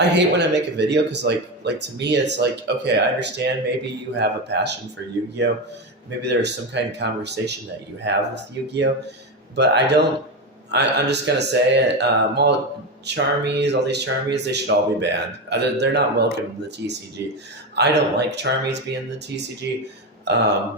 I hate when I make a video because like to me it's like, okay, I understand maybe you have a passion for Yu-Gi-Oh. Maybe there's some kind of conversation that you have with Yu-Gi-Oh, but I don't. I'm just gonna say it. All Charmies, all these Charmies, they should all be banned. They're not welcome in the TCG. I don't like Charmies being in the TCG.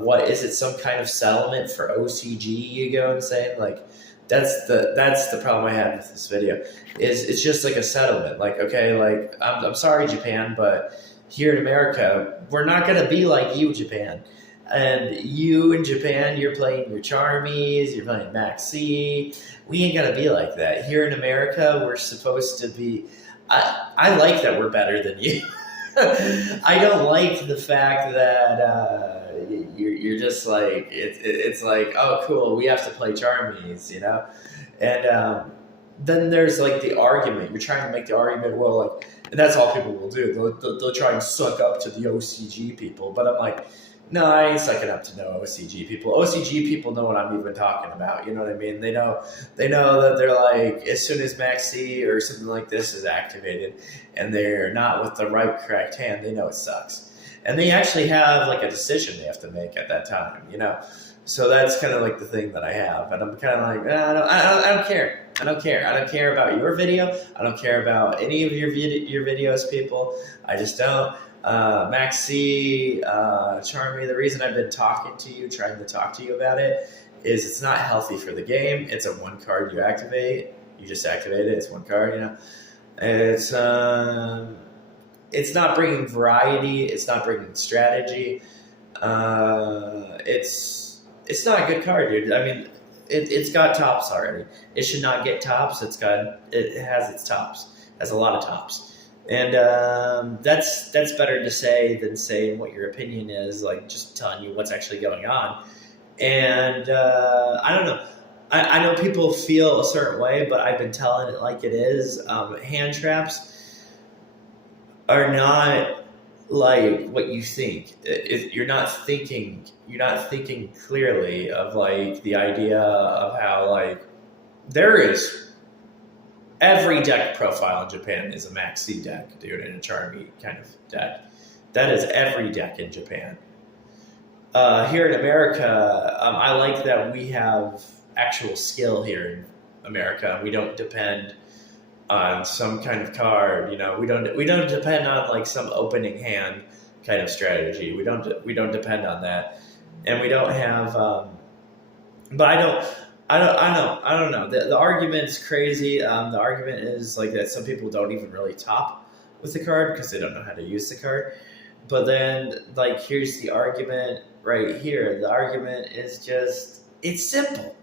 What is it? Some kind of settlement for OCG? You go and saying like that's the problem I had with this video. Is it's just like a settlement. Like okay, like I'm sorry Japan, but here in America we're not gonna be like you Japan. And you in Japan, you're playing your Charmies, you're playing Maxi. We ain't gonna be like that. Here in America, we're supposed to be. I like that we're better than you. I don't like the fact that you're just like it's like, oh cool, we have to play Charmies, you know. And then there's like the argument. You're trying to make the argument, well, like, and that's all people will do. They'll try and suck up to the OCG people, but I'm like. No, I ain't sucking up to no OCG people. OCG people know what I'm even talking about. You know what I mean? They know that they're like, as soon as Maxi or something like this is activated and they're not with the right correct hand, they know it sucks. And they actually have like a decision they have to make at that time, you know? So that's kind of like the thing that I have. And I'm kind of like, I don't care. I don't care. I don't care about your video. I don't care about any of your videos, people. I just don't. Maxi, Charmy, the reason I've been trying to talk to you about it, is it's not healthy for the game. It's a one card you activate. You just activate it. It's one card, you know. It's not bringing variety. It's not bringing strategy. It's not a good card, dude. I mean, it's got tops already. It should not get tops. It has its tops. It has a lot of tops. And that's better to say than saying what your opinion is, like just telling you what's actually going on. And I don't know. I know people feel a certain way, but I've been telling it like it is. Hand traps are not like what you think. You're not thinking clearly of like the idea of how like there is. Every deck profile in Japan is a Maxi deck, dude, and a Charmy kind of deck. That is every deck in Japan. Here in America, I like that we have actual skill here in America. We don't depend on some kind of card, you know. We don't depend on like some opening hand kind of strategy. We don't depend on that, and we don't have. But I don't know. The argument's crazy. The argument is like that some people don't even really top with the card because they don't know how to use the card. But then, like, here's the argument right here. The argument is just, it's simple.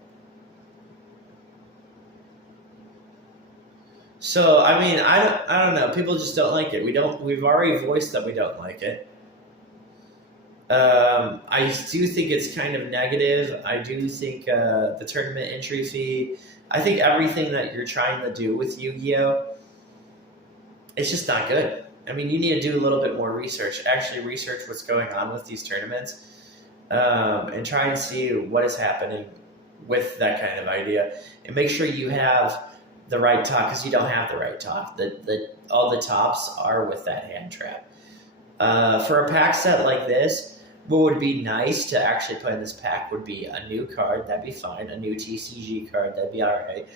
So, I mean, I don't know. People just don't like it. We've already voiced that we don't like it. I do think it's kind of negative. I do think the tournament entry fee, I think everything that you're trying to do with Yu-Gi-Oh, it's just not good. I mean, you need to do a little bit more research. Actually research what's going on with these tournaments and try and see what is happening with that kind of idea. And make sure you have the right top, because you don't have the right top. All the tops are with that hand trap. For a pack set like this, what would be nice to actually put in this pack would be a new card. That'd be fine. A new TCG card. That'd be all right.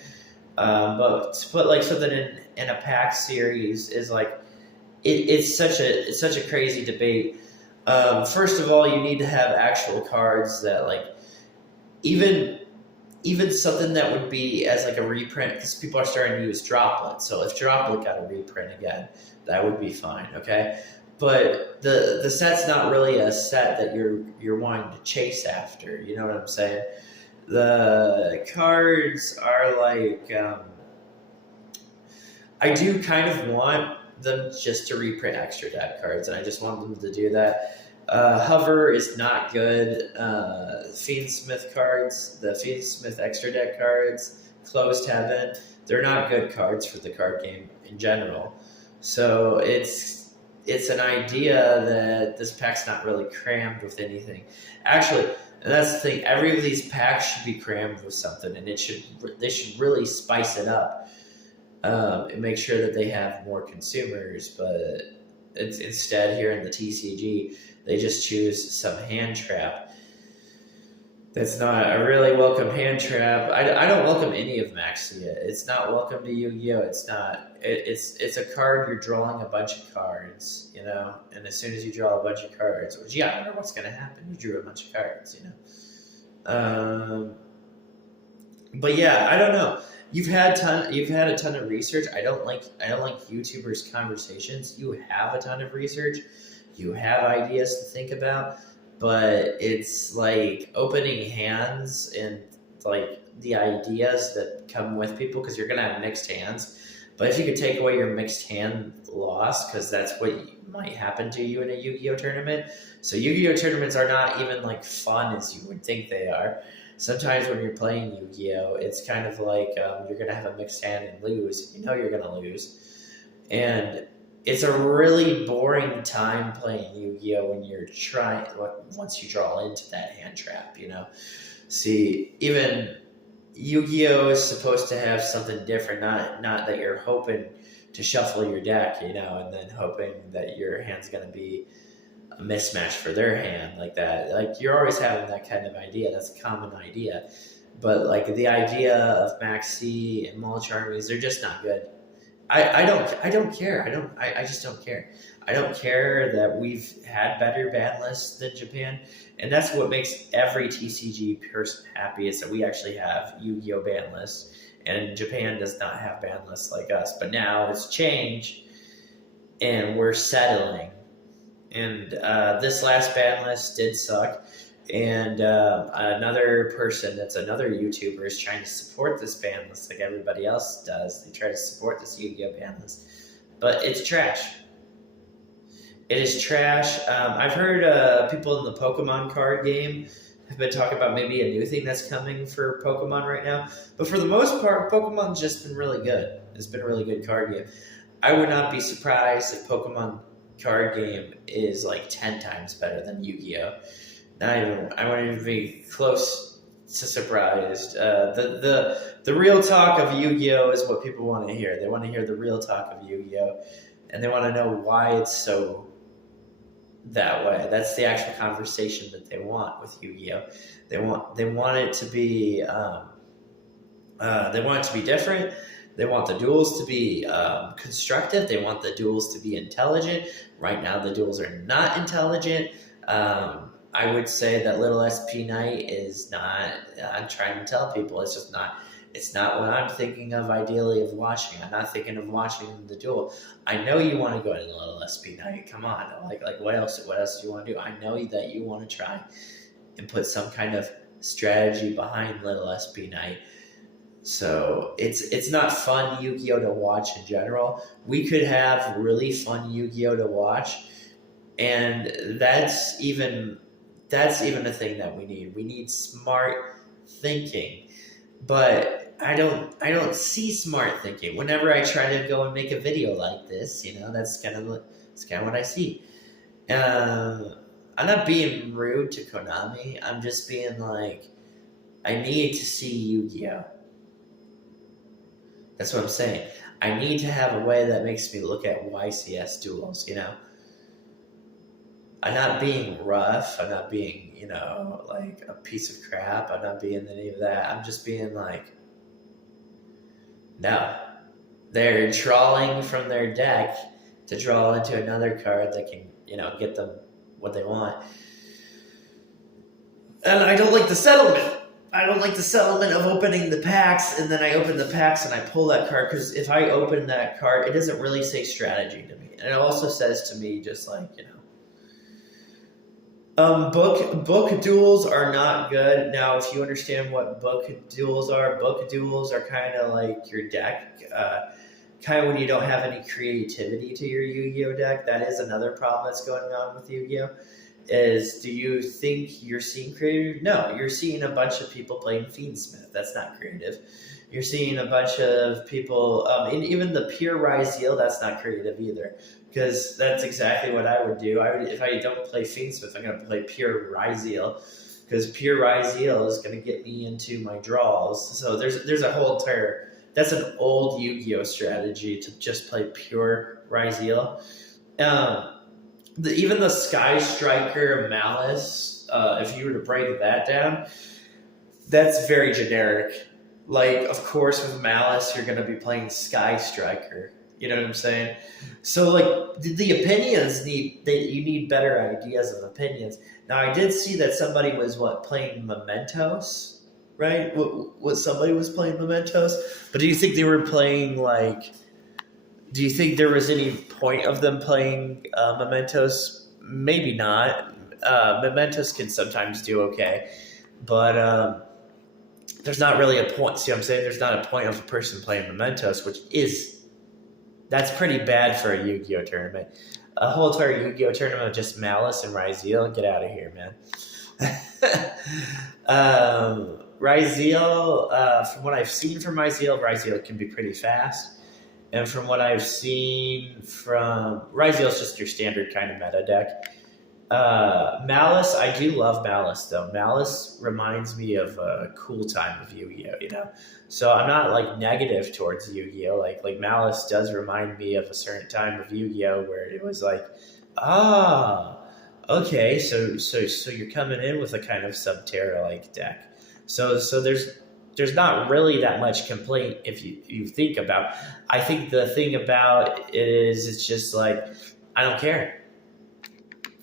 But to put like something in a pack series is like it's such a crazy debate. First of all, you need to have actual cards that like even something that would be as like a reprint, because people are starting to use Droplet. So if Droplet got a reprint again, that would be fine. Okay. But the set's not really a set that you're wanting to chase after. You know what I'm saying? The cards are like I do kind of want them just to reprint extra deck cards, and I just want them to do that. Hover is not good. Fiendsmith cards, the Fiendsmith extra deck cards, Closed Heaven, they're not good cards for the card game in general. So it's an idea that this pack's not really crammed with anything. Actually, and that's the thing, every of these packs should be crammed with something, and they should really spice it up. and make sure that they have more consumers. But it's instead here in the TCG, they just choose some hand trap. That's not a really welcome hand trap. I don't welcome any of Maxia. It's not welcome to Yu-Gi-Oh. It's not. It's a card. You're drawing a bunch of cards, you know. And as soon as you draw a bunch of cards, which I wonder what's gonna happen. You drew a bunch of cards, you know. But yeah, I don't know. You've had a ton of research. I don't like YouTubers' conversations. You have a ton of research. You have ideas to think about, but it's like opening hands and like the ideas that come with people, because you're gonna have mixed hands. But if you could take away your mixed hand loss, because that's what might happen to you in a Yu-Gi-Oh tournament. So Yu-Gi-Oh tournaments are not even like fun as you would think they are. Sometimes when you're playing Yu-Gi-Oh, it's kind of like you're gonna have a mixed hand and lose. You know you're gonna lose, and it's a really boring time playing Yu-Gi-Oh when you're trying. Once you draw into that hand trap, you know. See, even Yu-Gi-Oh is supposed to have something different. Not that you're hoping to shuffle your deck, you know, and then hoping that your hand's gonna be a mismatch for their hand like that. Like you're always having that kind of idea. That's a common idea. But like the idea of Maxi and Mulch armies, they're just not good. I don't care. I just don't care. I don't care that we've had better ban lists than Japan. And that's what makes every TCG person happy, is that we actually have Yu-Gi-Oh ban lists. And Japan does not have ban lists like us. But now it's changed and we're settling. And this last ban list did suck. And another person that's another YouTuber is trying to support this ban list like everybody else does. They try to support this Yu-Gi-Oh ban list. But it's trash. It is trash. I've heard people in the Pokemon card game have been talking about maybe a new thing that's coming for Pokemon right now. But for the most part, Pokemon's just been really good. It's been a really good card game. I would not be surprised if Pokemon card game is like 10 times better than Yu-Gi-Oh. I wouldn't even be close to surprised. The real talk of Yu-Gi-Oh is what people want to hear. They want to hear the real talk of Yu-Gi-Oh, and they want to know why it's so that way. That's the actual conversation that they want with Yu-Gi-Oh. They want it to be different. They want the duels to be constructive. They want the duels to be intelligent. Right now, the duels are not intelligent. I would say that Little SP Knight is not. I'm trying to tell people it's just not. It's not what I'm thinking of ideally of watching. I'm not thinking of watching the duel. I know you want to go to Little SP Knight. Come on, like what else? What else do you want to do? I know that you want to try and put some kind of strategy behind Little SP Knight. So it's not fun Yu-Gi-Oh to watch in general. We could have really fun Yu-Gi-Oh to watch, and that's even a thing that we need. We need smart thinking, but I don't see smart thinking. Whenever I try to go and make a video like this, you know, that's kind of what I see. I'm not being rude to Konami. I'm just being like, I need to see Yu-Gi-Oh. That's what I'm saying. I need to have a way that makes me look at YCS duels, you know. I'm not being rough. I'm not being, you know, like a piece of crap. I'm not being any of that. I'm just being like, no. They're drawing from their deck to draw into another card that can, you know, get them what they want. And I don't like the settlement. I don't like the settlement of opening the packs, and then I open the packs and I pull that card, because if I open that card, it doesn't really say strategy to me. And it also says to me just like, you know, book duels are not good. Now, if you understand what book duels are kind of like your deck, kind of when you don't have any creativity to your Yu-Gi-Oh deck. That is another problem that's going on with Yu-Gi-Oh. Is, do you think you're seeing creative? No, you're seeing a bunch of people playing Fiendsmith. That's not creative. You're seeing a bunch of people, and even the pure Ryzeal, that's not creative either. Because that's exactly what I would do. If I don't play Fiendsmith, I'm going to play pure Ryzeal. Because pure Ryzeal is going to get me into my draws. So there's a whole entire That's an old Yu-Gi-Oh strategy to just play pure Ryzeal. Um, even the Sky Striker Malice, if you were to break that down, that's very generic. Like, of course, with Malice, you're going to be playing Sky Striker. You know what I'm saying? So, like, the opinions you need better ideas of opinions. Now, I did see that somebody was playing Mementos, right? What somebody was playing Mementos, but do you think they were playing like? Do you think there was any point of them playing Mementos? Maybe not. Mementos can sometimes do okay, but there's not really a point. See what I'm saying? There's not a point of a person playing Mementos, that's pretty bad for a Yu-Gi-Oh tournament. A whole entire Yu-Gi-Oh tournament of just Malice and Ryzeal. Get out of here, man. Ryzeal, from what I've seen from Ryzeal can be pretty fast. And from what I've seen from Ryzeal is just your standard kind of meta deck. Malice, I do love Malice though. Malice reminds me of a cool time of Yu-Gi-Oh, you know? So I'm not like negative towards Yu-Gi-Oh. Like Malice does remind me of a certain time of Yu-Gi-Oh where it was like, okay, so you're coming in with a kind of Subterra like deck. So there's not really that much complaint if you think about. I think the thing about it is it's just like I don't care.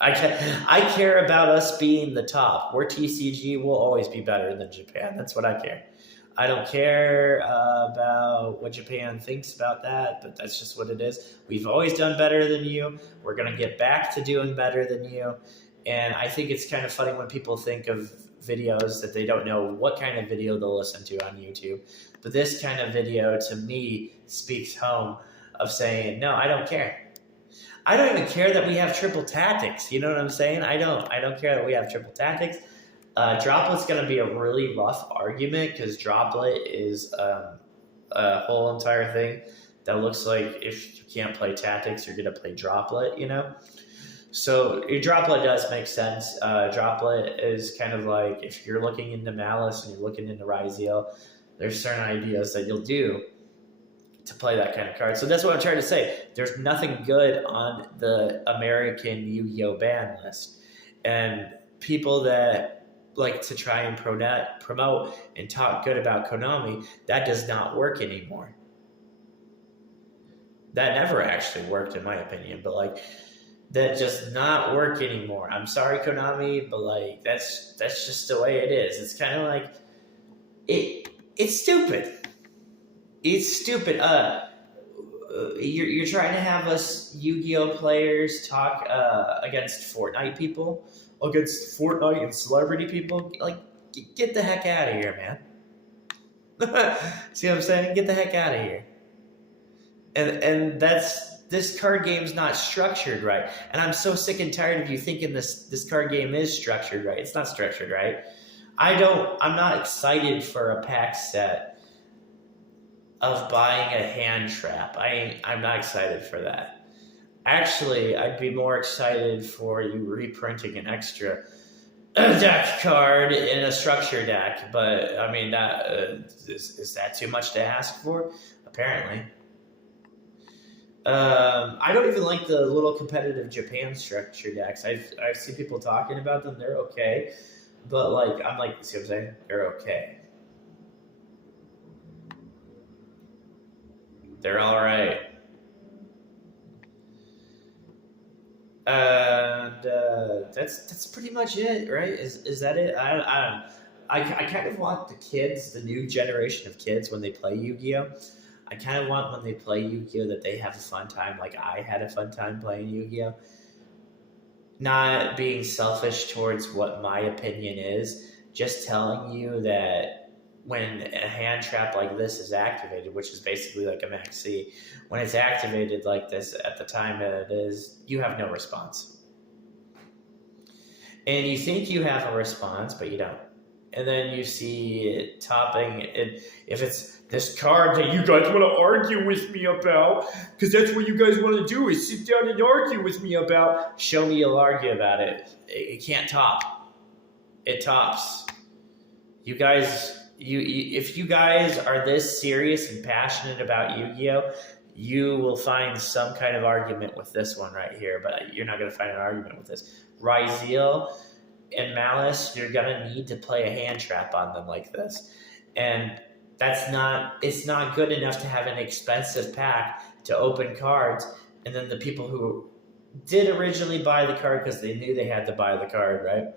I care about us being the top. We're TCG. We'll always be better than Japan. That's what I care. I don't care about what Japan thinks about that, but that's just what it is. We've always done better than you. We're going to get back to doing better than you. And I think it's kind of funny when people think of videos that they don't know what kind of video they'll listen to on YouTube. But this kind of video, to me, speaks home of saying, no, I don't care. I don't even care that we have triple tactics. You know what I'm saying? I don't care that we have triple tactics. Droplet's going to be a really rough argument because Droplet is a whole entire thing that looks like if you can't play tactics, you're going to play Droplet, you know? So your Droplet does make sense. Droplet is kind of like if you're looking into Malice and you're looking into Ryzeal, there's certain ideas that you'll do to play that kind of card. So that's what I'm trying to say. There's nothing good on the American Yu-Gi-Oh ban list. And people that like to try and promote and talk good about Konami, that does not work anymore. That never actually worked in my opinion, but like that does not work anymore. I'm sorry, Konami, but like that's just the way it is. It's kind of like it's stupid. It's stupid. You're trying to have us Yu-Gi-Oh players talk against Fortnite people, against Fortnite and celebrity people. Like, get the heck out of here, man. See what I'm saying? Get the heck out of here. And this card game's not structured right. And I'm so sick and tired of you thinking this card game is structured right. It's not structured right. I'm not excited for a pack set of buying a hand trap. I'm not excited for that. Actually, I'd be more excited for you reprinting an extra deck card in a structure deck. But I mean, is that too much to ask for? Apparently. I don't even like the little competitive Japan structure decks. I've seen people talking about them. They're okay, but like I'm like, see what I'm saying? They're okay. They're all right. And that's pretty much it, right? Is that it? I kind of want the kids, the new generation of kids, when they play Yu-Gi-Oh! I kind of want when they play Yu-Gi-Oh! That they have a fun time like I had a fun time playing Yu-Gi-Oh! Not being selfish towards what my opinion is, just telling you that when a hand trap like this is activated, which is basically like a maxi, when it's activated like this at the time that it is, you have no response. And you think you have a response, but you don't. And then you see it topping it. If it's this card that you guys want to argue with me about, because that's what you guys want to do is sit down and argue with me about, show me you'll argue about it. It can't top. It tops. You guys if you guys are this serious and passionate about Yu-Gi-Oh, you will find some kind of argument with this one right here, but you're not going to find an argument with this. Ryzeal and Malice, you're going to need to play a hand trap on them like this. And it's not good enough to have an expensive pack to open cards, and then the people who did originally buy the card because they knew they had to buy the card, right?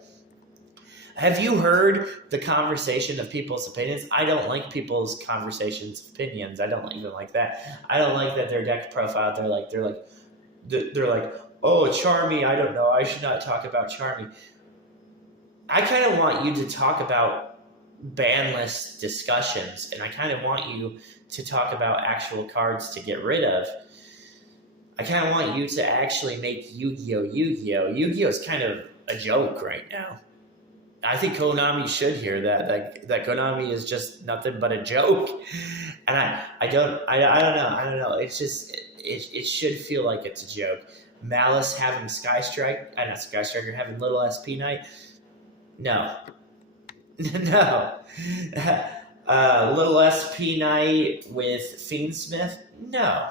Have you heard the conversation of people's opinions? I don't like people's conversations of opinions. I don't even like that. I don't like that their deck profile, they're like, oh, Charmy, I don't know. I should not talk about Charmy. I kind of want you to talk about banless discussions, and I kind of want you to talk about actual cards to get rid of. I kind of want you to actually make Yu-Gi-Oh! Yu-Gi-Oh! Yu-Gi-Oh! Is kind of a joke right now. I think Konami should hear that Konami is just nothing but a joke, and I don't know. It's just it should feel like it's a joke. Malice having Sky Strike, not Sky Striker having Little SP Knight, no, no. Little SP Knight with Fiendsmith, no.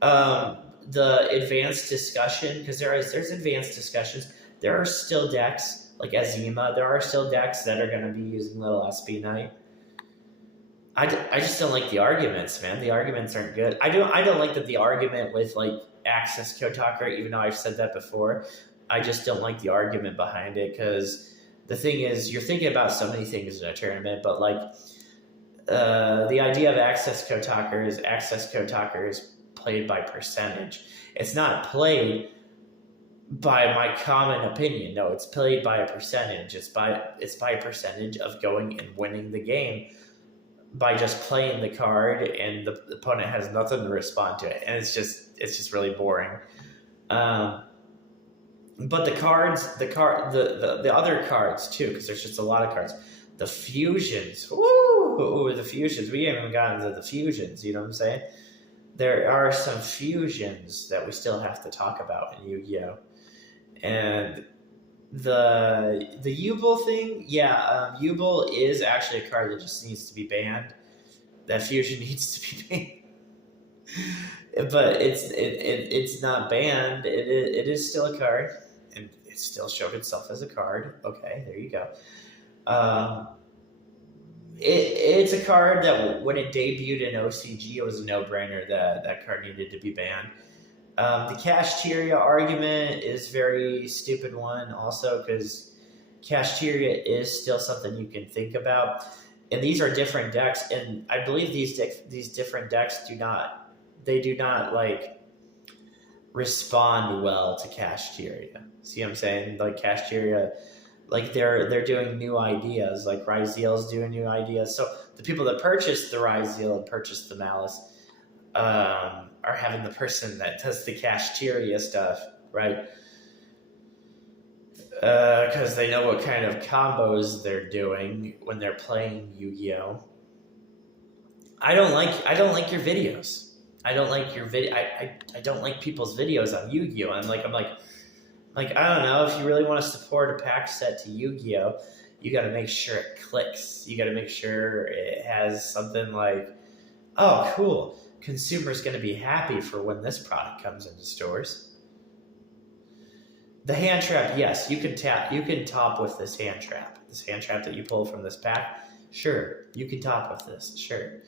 The advanced discussion, because there's advanced discussions. There are still decks like Azima. There are still decks that are going to be using Little SP Knight. I just don't like the arguments, man. The arguments aren't good. I don't like that the argument with like Access Kotaku, even though I've said that before. I just don't like the argument behind it, because the thing is, you're thinking about so many things in a tournament, but like the idea of Access Kotaku is played by percentage. It's not played by my common opinion. No, it's played by a percentage. It's by a percentage of going and winning the game by just playing the card, and the opponent has nothing to respond to it, and it's just really boring. But the other cards too, because there's just a lot of cards. The fusions, the fusions. We haven't even gotten to the fusions. You know what I'm saying? There are some fusions that we still have to talk about in Yu-Gi-Oh! And the Yubel thing, Yubel is actually a card that just needs to be banned. That fusion needs to be banned, but it's not banned. It is still a card, and it still showed itself as a card. Okay, there you go. It's a card that when it debuted in OCG, it was a no-brainer that card needed to be banned. The Cashteria argument is a very stupid one also, because Cashteria is still something you can think about. And these are different decks, and I believe these different decks do not like respond well to Cashteria. See what I'm saying? Like Cashteria, like they're doing new ideas, like Ryzeal's doing new ideas. So the people that purchased the Ryzeal and purchased the Malice are having the person that does the Cashteria stuff, right? Because they know what kind of combos they're doing when they're playing Yu-Gi-Oh! I don't like your videos. I don't like your video. I don't like people's videos on Yu-Gi-Oh! I'm like, I don't know, if you really want to support a pack set to Yu-Gi-Oh!, you got to make sure it clicks. You got to make sure it has something like, oh, cool, consumer's going to be happy for when this product comes into stores. The hand trap, yes, you can top with this hand trap. This hand trap that you pull from this pack, sure, you can top with this, sure.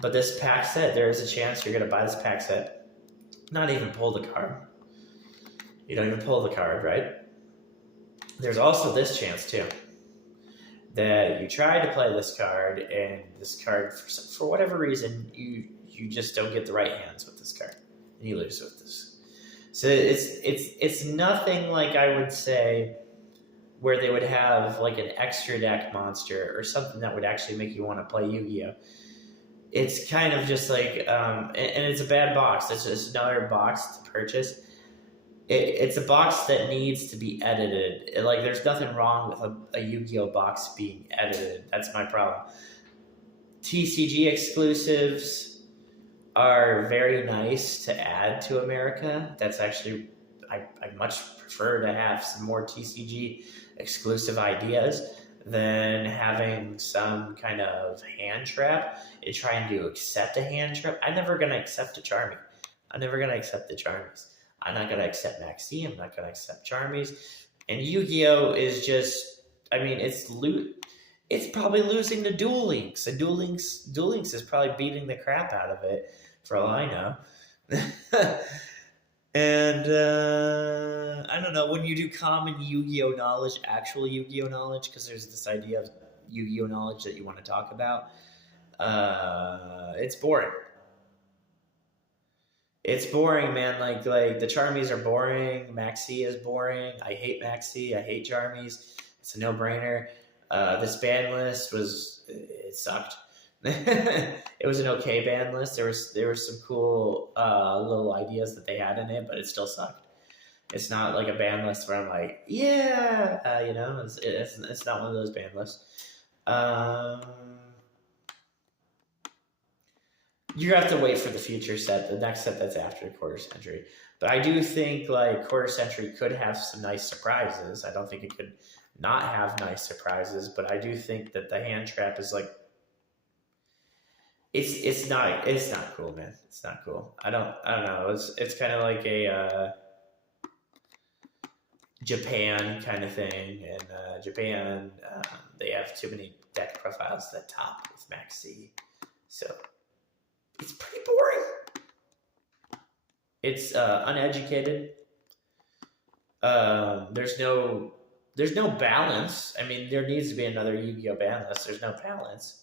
But this pack set, there is a chance you're going to buy this pack set, not even pull the card. You don't even pull the card, right? There's also this chance too, that you try to play this card, and this card, for whatever reason, you just don't get the right hands with this card, and you lose with this. So it's nothing like, I would say, where they would have like an extra deck monster or something that would actually make you want to play Yu-Gi-Oh! It's kind of just like, and it's a bad box. It's just another box to purchase. It's a box that needs to be edited. Like, there's nothing wrong with a Yu-Gi-Oh! Box being edited. That's my problem. TCG exclusives are very nice to add to America. That's actually, I much prefer to have some more TCG exclusive ideas. than having some kind of hand trap and trying to accept a hand trap. I'm never going to accept a Charmy. I'm never going to accept the Charmies. I'm not going to accept Maxi. I'm not going to accept Charmies. And Yu-Gi-Oh is just, I mean, it's probably losing to Duel Links. And Duel Links is probably beating the crap out of it, for all I know. And I don't know, when you do common Yu-Gi-Oh knowledge, actual Yu-Gi-Oh knowledge, because there's this idea of Yu-Gi-Oh knowledge that you want to talk about, it's boring. It's boring, man. Like the Charmies are boring. Maxi is boring. I hate Maxi. I hate Charmies. It's a no-brainer. This ban list it sucked. It was an okay ban list. There were some cool little ideas that they had in it, but it still sucked. It's not like a ban list where I'm like, yeah, it's not one of those ban lists. You have to wait for the future set, the next set that's after Quarter Century. But I do think like Quarter Century could have some nice surprises. I don't think it could not have nice surprises, but I do think that the hand trap is like it's not cool, man. It's not cool. I don't know. It's kind of like a Japan kind of thing, and Japan they have too many deck profiles that top with Maxi, so it's pretty boring. It's uneducated. There's no balance. I mean, there needs to be another Yu-Gi-Oh ban list. There's no balance.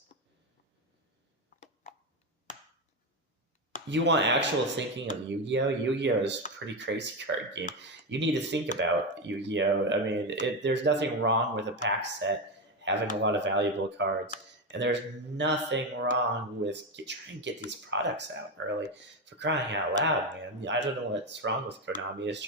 You want actual thinking of Yu-Gi-Oh? Yu-Gi-Oh is a pretty crazy card game. You need to think about Yu-Gi-Oh. I mean, there's nothing wrong with a pack set having a lot of valuable cards. And there's nothing wrong with trying to get these products out early. For crying out loud, man. I don't know what's wrong with Konami. It's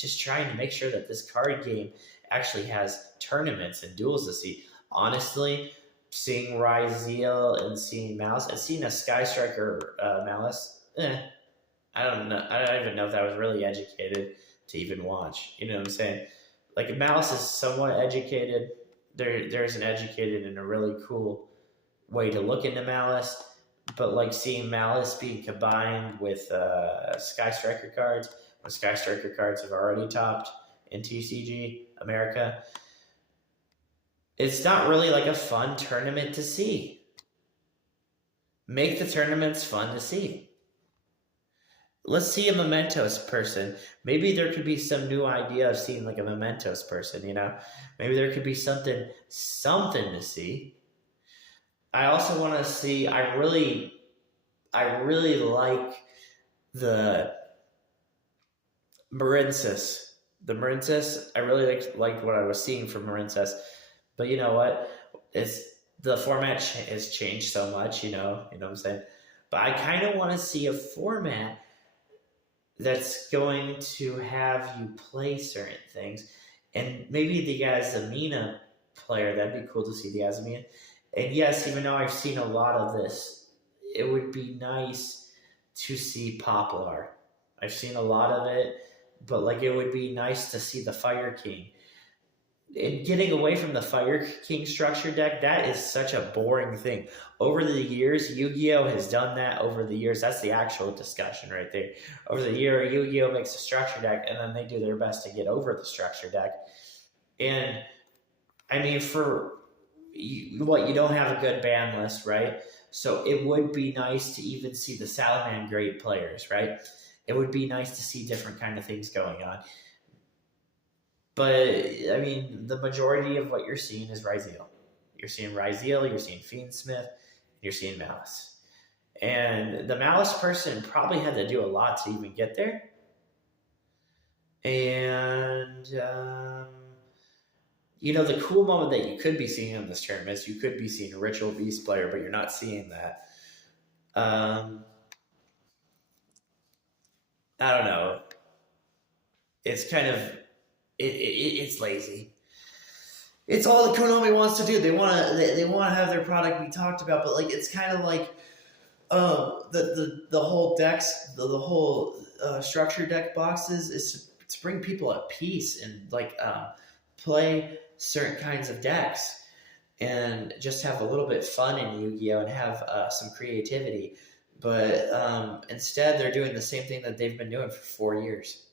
just trying to make sure that this card game actually has tournaments and duels to see. Honestly, seeing Ryzeal and seeing Malice, and seeing a Sky Striker Malice, I don't know. I don't even know if that was really educated to even watch. You know what I'm saying? Like, Malice is somewhat educated. There's an educated and a really cool way to look into Malice, but like seeing Malice being combined with Sky Striker cards, when Sky Striker cards have already topped in TCG America, it's not really like a fun tournament to see. Make the tournaments fun to see. Let's see a Mementos person. Maybe there could be some new idea of seeing like a Mementos person, you know? Maybe there could be something to see. I also want to see, I really like the Marincess. The Marincess, I really liked what I was seeing from Marincess. But you know what? The format has changed so much, you know what I'm saying? But I kind of want to see a format that's going to have you play certain things. And maybe the Azamina player, that'd be cool to see the Azamina. And yes, even though I've seen a lot of this, it would be nice to see Poplar. I've seen a lot of it, but like it would be nice to see the Fire King. And getting away from the Fire King structure deck, that is such a boring thing. Over the years, Yu-Gi-Oh! Has done that over the years. That's the actual discussion right there. Over the year, Yu-Gi-Oh! Makes a structure deck, and then they do their best to get over the structure deck. And, I mean, you don't have a good ban list, right? So it would be nice to even see the Salaman great players, right? It would be nice to see different kind of things going on. But, I mean, the majority of what you're seeing is Ryzeal. You're seeing Ryzeal, you're seeing Fiendsmith, you're seeing Malice. And the Malice person probably had to do a lot to even get there. And, the cool moment that you could be seeing in this tournament is you could be seeing a Ritual Beast player, but you're not seeing that. I don't know. It's kind of... It's lazy. It's all that Konami wants to do. They want to have their product be talked about, but like it's kind of like the whole decks, the whole structure deck boxes is to bring people at peace and like play certain kinds of decks. and just have a little bit fun in Yu-Gi-Oh and have some creativity. But instead, they're doing the same thing that they've been doing for 4 years.